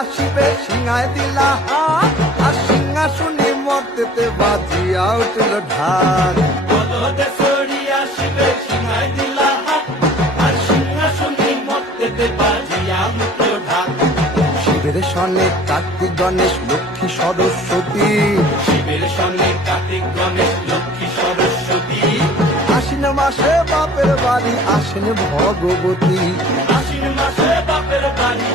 আসিবে সিংহায় দিলা হাত, আর সিংহাসনে মর্তেতে বাজিয়া উঠল ঢাক। পদদেশরি আসিবে সিংহায় দিলা হাত, আর সিংহাসনে মর্তেতে বাজিয়া উঠল ঢাক। শিবের সনে কার্তিক গণেশ লক্ষ্মী সরস্বতী, শিবের সঙ্গে কার্তিক গণেশ লক্ষ্মী সরস্বতী। আশ্বিন মাসে বাপের বাড়ি আসেন ভগবতী। আশ্বিন মাসে বাপের বাড়ি